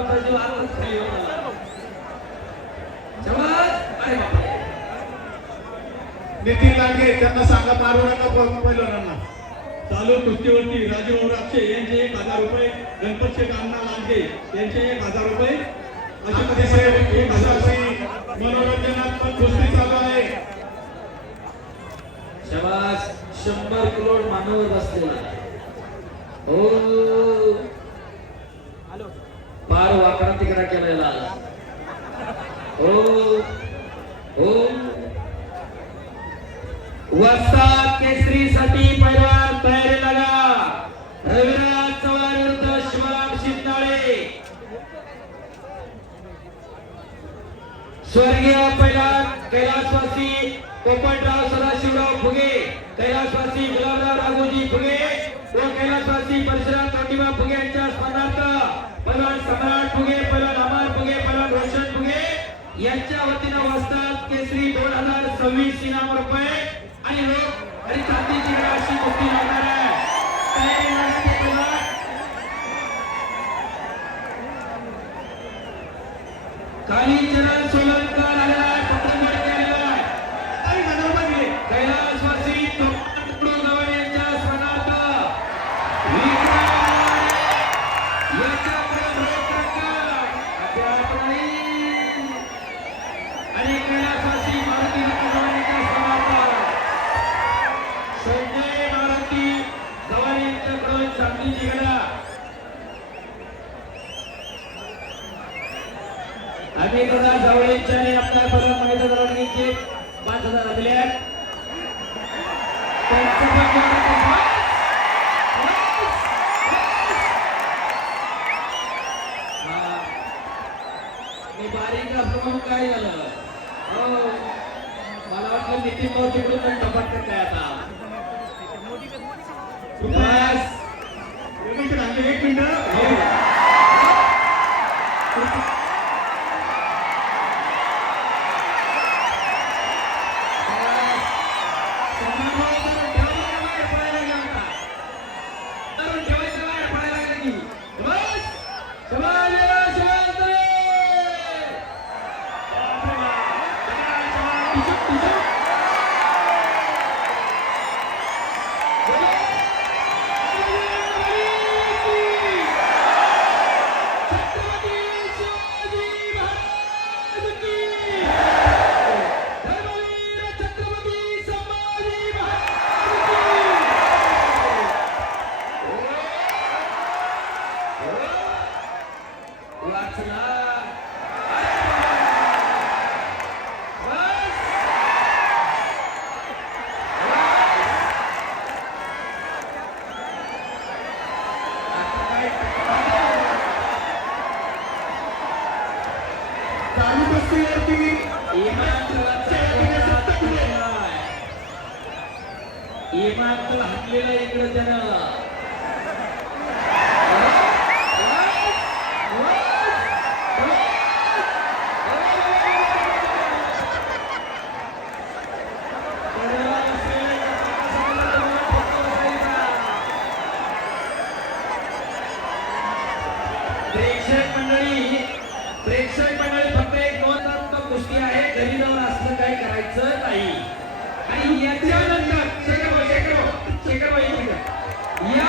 बघता जीव आतच खाली होता. शाबास. अरे बापरे. नितीन लांडगे त्यांना सांगा मारू नका पहिलवानांना. चालू कुस्तीवरती राजू राक्षे यांचे 1000 रुपये, गणपत शेठ अण्णा लांडगे यांचे 1000 रुपये, अशा अतिशय प्रकारे 1000 उत्साही मनोरंजनात्मक कुस्ती चालू आहे. शाबास. 100 करोड मानव बसलेला. हो पार वाकडा तिकडा केलेला. हो हो वस्ताद केसरी साठी पैलवान तयारी लगा. रविराज चव्हाण विरुद्ध शिवराम शिंदाळे. स्वर्गीय पैलवान कैलासवासी पोपटराव सदाशिवराव फुगे, कैलासवासी गुलाबराव राघोजी फुगे व कैलासवासी परशुराम तोंडीबा फुगे यांच्या स्मरणार्थ पैलवान सम्राट फुगे, पैलवान अमर फुगे, पैलवान रोशन फुगे यांच्या वतीनं वस्ताद केसरी 2026 इनाम रुपये आणि लोक आणि चांदीची राशी कुस्ती लागणार आहे. तयारी लागते पैलवान. कालीचरण सोलंकर आलेला आहे. पत्रकारिता आलेला आहे. काही हजार रुपये दिले. कैलासवासी तुकडू गवळी यांच्या स्मरणार्थ आणि कैलासवासी मारुती गवळी यांच्या स्मरणार्थ संजय मारुती गवळी यांच्याकडून चांदीची गदा. आम्ही दादा जवळींच्याने आपल्या परत माहिती दरांचे 5000 दिले आहेत. मी बारीक असं काय झालं. हो मला वाटलं नितीन भाऊ तिकडून पण टपाटक काय आता. बस. एक मिनिट. चालू कुस्तीवरती इमानला हाकलेला इकडे त्याला. प्रेक्षक मंडळी फक्त एक नोंद कुस्ती आहे. घरी जाऊन असलं काही करायचं नाही. आणि याच्यानंतर शेखर भाई या